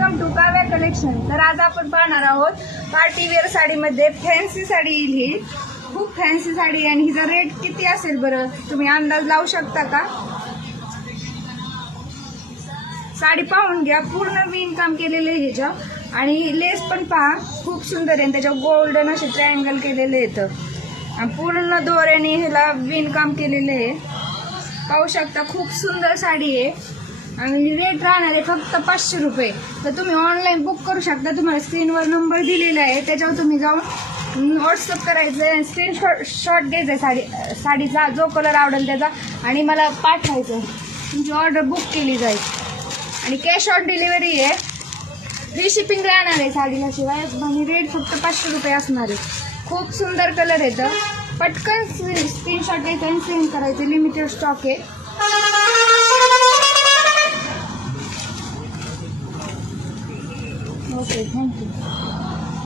Welcome to Kavya collection. तर आज आपण पाहणार आहोत पार्टी वेअर साडीमध्ये फॅन्सी साडी येईल। ही खूप फॅन्सी साडी आणि हिचा रेट किती असेल बरं, तुम्ही अंदाज लावू शकता का? साडी पाहून घ्या, पूर्ण विण काम केलेले आहे ह्याच्या आणि लेस पण पहा खूप सुंदर आहे। त्याच्या गोल्डन असे ट्रायंगल केलेले आहेत, पूर्ण दोऱ्याने ह्याला विण काम केलेले आहे। पाहू शकता खूप सुंदर साडी आहे आणि रेट राहणार आहे फक्त 500 रुपये। तर तुम्ही ऑनलाईन बुक करू शकता, तुम्हाला स्क्रीनवर नंबर दिलेला आहे, त्याच्यावर तुम्ही जाऊन व्हॉट्सअप करायचं आहे, स्क्रीनशॉट घ्यायचा आहे साडीचा जो कलर आवडेल त्याचा आणि मला पाठवायचं, तुमची ऑर्डर बुक केली जाईल आणि कॅश ऑन डिलिव्हरी आहे, फ्री शिपिंग राहणार आहे साडीला शिवाय आणि रेट फक्त 500 रुपये असणार आहे। खूप सुंदर कलर येतं, पटकन स्क्रीनशॉट घ्यायचा आणि सेंड करायचं, लिमिटेड स्टॉक आहे। Okay, thank you.